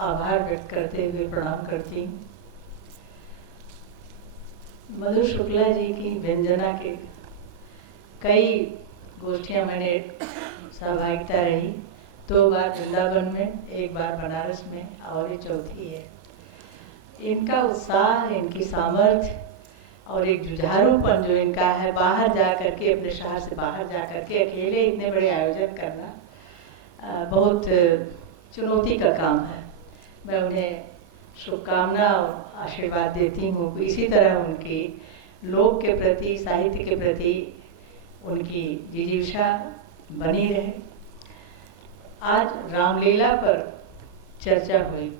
आभार व्यक्त करते हुए प्रणाम करती हूँ। मधु शुक्ला जी की व्यंजना के कई गोष्ठियाँ मैंने सहभागिता रही, 2 बार वृंदावन में, 1 बार बनारस में और ये चौथी है। इनका उत्साह, इनकी सामर्थ्य और एक जुझारूपन जो इनका है, बाहर जा करके, अपने शहर से बाहर जा करके अकेले इतने बड़े आयोजन करना बहुत चुनौती का काम है। मैं उन्हें शुभकामना और आशीर्वाद देती हूँ। इसी तरह उनकी लोक के प्रति, साहित्य के प्रति उनकी जिजीविषा बनी रहे। आज रामलीला पर चर्चा हुई।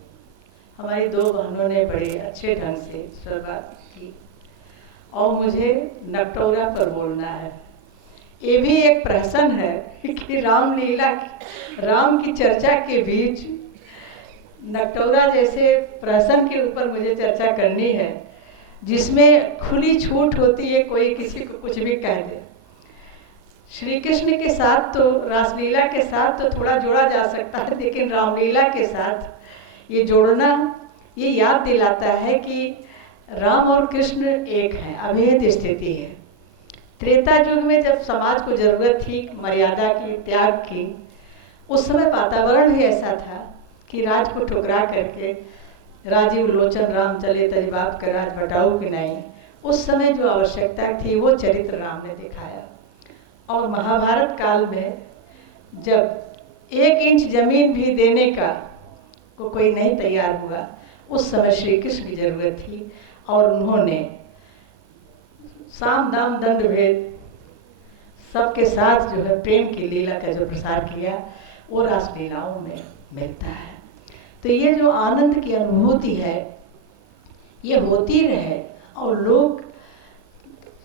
हमारी 2 बहनों ने बड़े अच्छे ढंग से शुरुआत की और मुझे नटौरा पर बोलना है। ये भी एक प्रहसन है कि रामलीला, राम की चर्चा के बीच नटौरा जैसे प्रहसन के ऊपर मुझे चर्चा करनी है, जिसमें खुली छूट होती है, कोई किसी को कुछ भी कह दे। श्री कृष्ण के साथ तो, रासलीला के साथ तो थोड़ा जोड़ा जा सकता है, लेकिन रामलीला के साथ ये जोड़ना ये याद दिलाता है कि राम और कृष्ण एक हैं, अभेद स्थिति है। त्रेता युग में जब समाज को जरूरत थी मर्यादा की, त्याग की, उस समय वातावरण भी ऐसा था कि राज को ठुकरा करके राजीव लोचन राम चले तज बाप का राज बटाऊ कि नहीं, उस समय जो आवश्यकता थी वो चरित्र राम ने दिखाया। और महाभारत काल में जब 1 इंच जमीन भी देने का को कोई नहीं तैयार हुआ, उस समय श्री कृष्ण की जरूरत थी और उन्होंने साम दाम दंड भेद सबके साथ जो है प्रेम की लीला का जो प्रसार किया, वो रासलीलाओं में मिलता है। तो ये जो आनंद की अनुभूति है ये होती रहे और लोग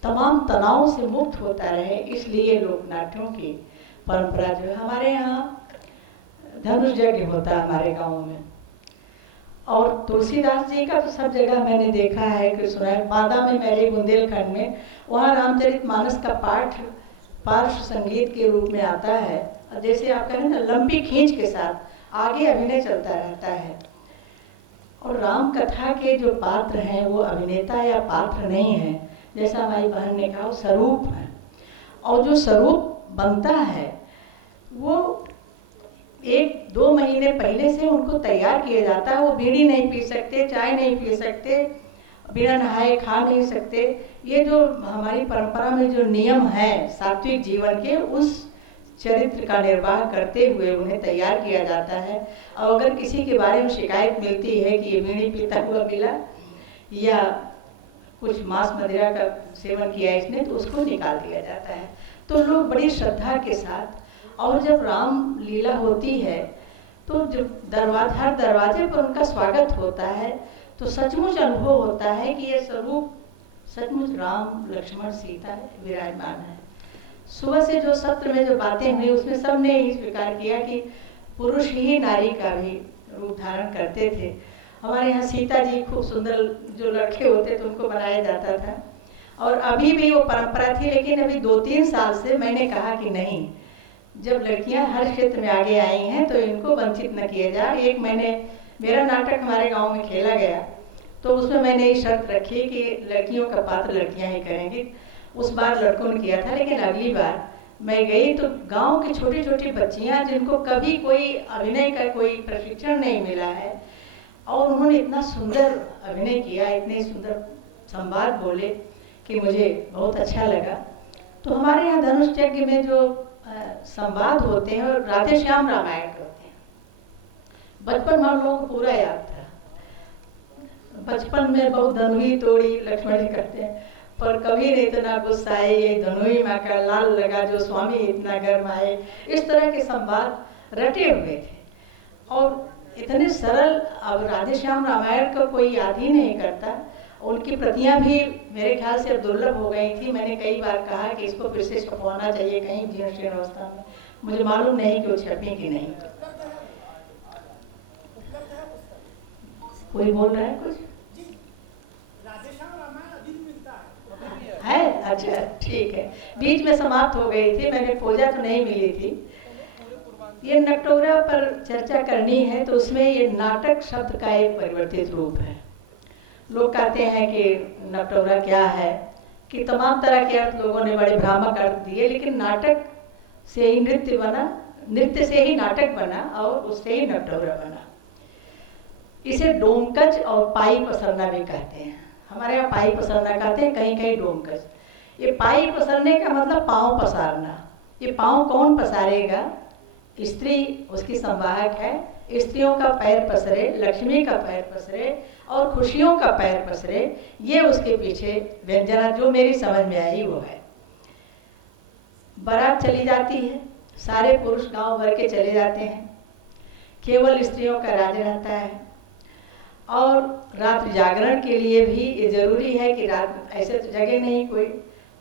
तमाम तनाव से मुक्त होता रहे, इसलिए लोक नाट्यों की परंपरा जो है हमारे यहाँ धनुष यज्ञ होता है हमारे गाँव में। और तुलसीदास जी का तो सब जगह मैंने देखा है कि सुना है। बादा में मेरे बुंदेलखंड में, वहाँ रामचरितमानस का पाठ पार्श्व संगीत के रूप में आता है। और जैसे आप कहें ना, लंबी खींच के साथ आगे अभिनय चलता रहता है। और राम कथा के जो पात्र हैं वो अभिनेता या पात्र नहीं है, जैसा हमारी बहन ने कहा, स्वरूप है। और जो स्वरूप बनता है वो 1-2 महीने पहले से उनको तैयार किया जाता है। वो बीड़ी नहीं पी सकते, चाय नहीं पी सकते, बिना नहाए खा नहीं सकते। ये जो हमारी परंपरा में जो नियम है सात्विक जीवन के, उस चरित्र का निर्वाह करते हुए उन्हें तैयार किया जाता है। और अगर किसी के बारे में शिकायत मिलती है कि ये बीड़ी पीता हुआ मिला या कुछ मांस मदिरा का सेवन किया इसने, तो उसको निकाल दिया जाता है। तो लोग बड़ी श्रद्धा के साथ, और जब राम लीला होती है तो जब हर दरवाजे पर उनका स्वागत होता है, तो सचमुच अनुभव होता है कि ये स्वरूप सचमुच राम लक्ष्मण सीता विराजमान है। सुबह से जो सत्र में जो बातें हुई उसमें सबने ही स्वीकार किया कि पुरुष ही नारी का भी रूप धारण करते थे। हमारे यहाँ सीता जी खूब सुंदर, जो लड़के होते थे उनको बनाया जाता था, और अभी भी वो परंपरा थी। लेकिन अभी 2-3 साल से मैंने कहा कि नहीं, जब लड़कियां हर क्षेत्र में आगे आई हैं तो इनको वंचित न किया जाए। मेरा नाटक हमारे गांव में खेला गया, तो उसमें मैंने ये शर्त रखी कि लड़कियों का पात्र लड़कियां ही करेंगी। उस बार लड़कों ने किया था, लेकिन अगली बार मैं गई तो गांव की छोटी छोटी बच्चियां, जिनको कभी कोई अभिनय का कोई प्रशिक्षण नहीं मिला है, और उन्होंने इतना सुंदर अभिनय किया, इतने सुंदर संवाद बोले कि मुझे बहुत अच्छा लगा। तो हमारे यहाँ धनुष यज्ञ में जो संवाद होते हैं और राधे श्याम रामायण होते हैं। बचपन में हम लोगों को पूरा याद था। बचपन में बहुत धनुई तोड़ी लक्ष्मण जी करते हैं, पर कभी नहीं इतना गुस्सा आए, ये धनुई माँ का लाल लगा जो स्वामी इतना गर्म आए। इस तरह के संवाद रटे हुए थे और इतने सरल। अब राधे श्याम रामायण को कोई याद ही नहीं करता। उनकी प्रतियां भी मेरे ख्याल से अब दुर्लभ हो गई थी। मैंने कई बार कहा कि इसको फिर से छपवाना चाहिए कहीं जीर्ण शीर्ण अवस्था में। मुझे मालूम नहीं कि वो छपी कि नहीं। कोई बोल रहा है कुछ? है? अच्छा, ठीक है। बीच में समाप्त हो गई थी, मैंने खोजा तो नहीं मिली थी। ये नटौरा पर चर्चा करनी है तो उसमें ये नाटक शब्द का एक परिवर्तित रूप है। लोग कहते हैं कि नटौरा क्या है, कि तमाम तरह के अर्थ लोगों ने बड़े भ्रामक अर्थ दिए, लेकिन नाटक से ही नृत्य बना, नृत्य से ही नाटक बना और उससे ही नटौरा बना। इसे डोमकच और पाई पसरना भी कहते हैं। हमारे यहाँ पाई पसरना कहते हैं, कहीं कहीं डोमकच। ये पाई पसरने का मतलब पाँव पसारना। ये पाँव कौन पसारेगा? स्त्री उसकी संवाहक है। स्त्रियों का पैर पसरे, लक्ष्मी का पैर पसरे और खुशियों का पैर पसरे, ये उसके पीछे व्यंजना जो मेरी समझ में आई वो है। बारात चली जाती है, सारे पुरुष गांव भर के चले जाते हैं, केवल स्त्रियों का राज रहता है। और रात्रि जागरण के लिए भी ये जरूरी है कि रात ऐसे तो जगह नहीं कोई,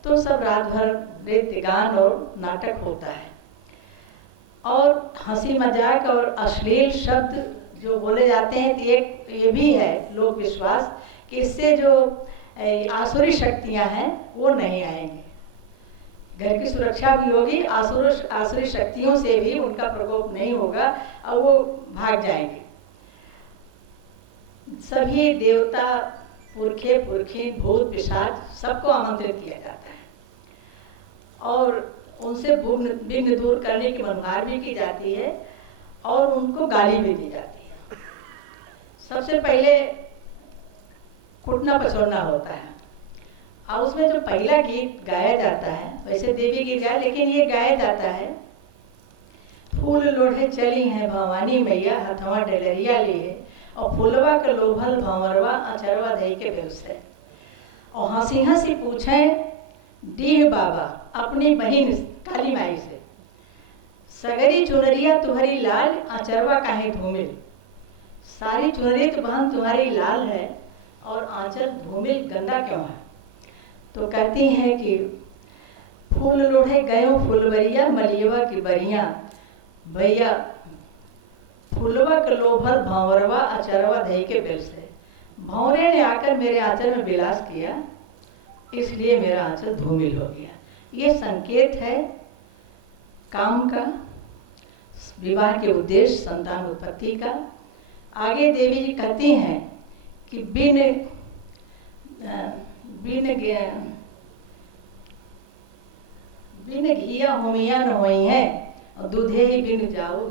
तो सब रात भर नृत्य गान और नाटक होता है। और हंसी मजाक और अश्लील शब्द जो बोले जाते हैं, तो एक ये भी है लोक विश्वास कि इससे जो आसुरी शक्तियां हैं वो नहीं आएंगी। घर की सुरक्षा भी होगी, आसुरी शक्तियों से भी उनका प्रकोप नहीं होगा और वो भाग जाएंगे। सभी देवता, पुरखे पुरखी, भूत पिशाच सबको आमंत्रित किया जाता है और उनसे विघ्न दूर करने की मनोहार भी की जाती है और उनको गाली भी दी जाती है। सबसे पहले कुटना पछोड़ना होता है और उसमें जो पहला गीत गाया जाता है, वैसे देवी गीत गाया, लेकिन ये गाया जाता है, फूल लोढ़े चली हैं भवानी मैया, हथवा डलरिया लिए और फूलवा के लोभल भंवरवा अचरवा धई के बेल से। और हंसी हंसी पूछें डीह बाबा अपनी बहिन काली माई से, सगरी चुनरिया तुम्हारी लाल आंचरवा काहे धूमिल। सारी चुनरी तो बहन तुम्हारी लाल है और आंचल धूमिल गंदा क्यों है? तो कहती हैं कि फूल लोढ़े गयो फुलवरिया मलियवा की बरिया भैया, फूलवा के लोभल भंवरवा अचरवा धई के बेल से। भंवरे ने आकर मेरे आंचल में विलास किया, इसलिए मेरा आंचल धूमिल हो गया। ये संकेत है काम का, विवाह के उद्देश्य संतान उत्पत्ति का। आगे देवी जी कहती हैं कि बिन घिया होमिया न होई है और दूधे ही बिन जाओ,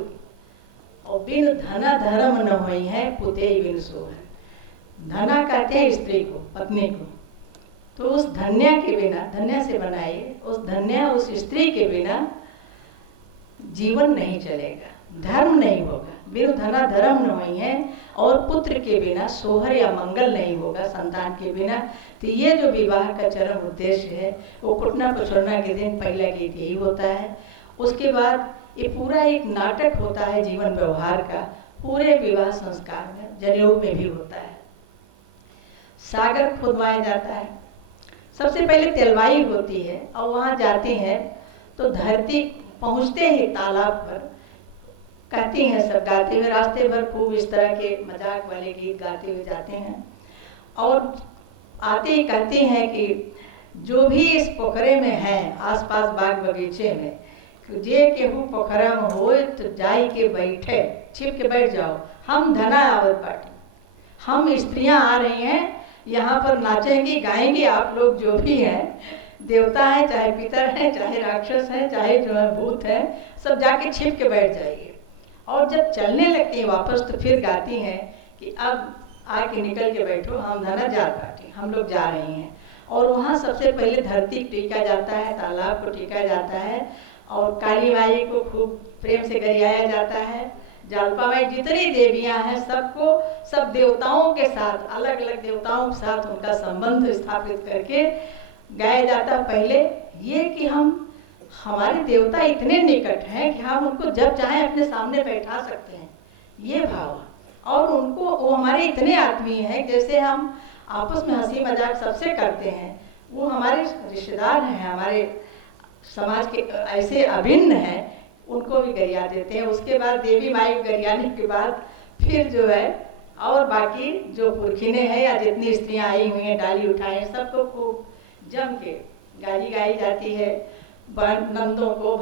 और बिन धना धर्म न होई है पुते ही बिन सो है। धना कहते हैं स्त्री को, पत्नी को, तो उस धन्या के बिना, धन्या से बनाइए, उस धन्या उस स्त्री के बिना जीवन नहीं चलेगा, धर्म नहीं होगा। बिन धना धर्म न होई है और पुत्र के बिना सोहर या मंगल नहीं होगा, संतान के बिना। तो ये जो विवाह का चरम उद्देश्य है वो कुटना पछोड़ना के दिन पहला गीत यही होता है। उसके बाद ये पूरा एक नाटक होता है जीवन व्यवहार का, पूरे विवाह संस्कार में, जनेऊ में भी होता है। सागर खुदवाया जाता है, सबसे पहले तेलवाई होती है और वहाँ जाते हैं तो धरती पहुँचते ही तालाब पर कहती हैं सब गाते हुए, रास्ते भर खूब इस तरह के मजाक वाले गीत गाते हुए जाते हैं और आते ही कहती हैं कि जो भी इस पोखरे में है, आसपास बाग बगीचे में, जे केहू पोखरा में हो तो जाई के बैठे, छिप के बैठ जाओ, हम धना आवत बाटी, हम स्त्रियां आ रही हैं, यहाँ पर नाचेंगी गाएंगी, आप लोग जो भी हैं, देवता हैं चाहे पितर हैं चाहे राक्षस हैं चाहे जो है भूत हैं, सब जाके छिप के बैठ जाइए। और जब चलने लगती हैं वापस तो फिर गाती हैं कि अब आके निकल के बैठो, हम धना जा बाटी, हम लोग जा रही हैं। और वहाँ सबसे पहले धरती टीका जाता है, तालाब को टीका जाता है और काली माई को खूब प्रेम से गरियाया जाता है। जालपा माई जितनी देवियां हैं सबको, सब देवताओं के साथ, अलग अलग देवताओं के साथ उनका संबंध स्थापित करके गाया जाता है। पहले ये कि हम, हमारे देवता इतने निकट हैं कि हम उनको जब चाहें अपने सामने बैठा सकते हैं, ये भाव। और उनको, वो हमारे इतने आत्मीय हैं, जैसे हम आपस में हंसी मजाक सबसे करते हैं, वो हमारे रिश्तेदार हैं, हमारे समाज के ऐसे अभिन्न हैं, उनको भी गरिया देते हैं। उसके बाद देवी माई गरियाने के बाद फिर जो है और बाकी जो पुरखिने हैं या जितनी स्त्रियां आई हुई हैं डाली उठाए, सबको खूब जम के गाली गाई जाती है। नंदों को,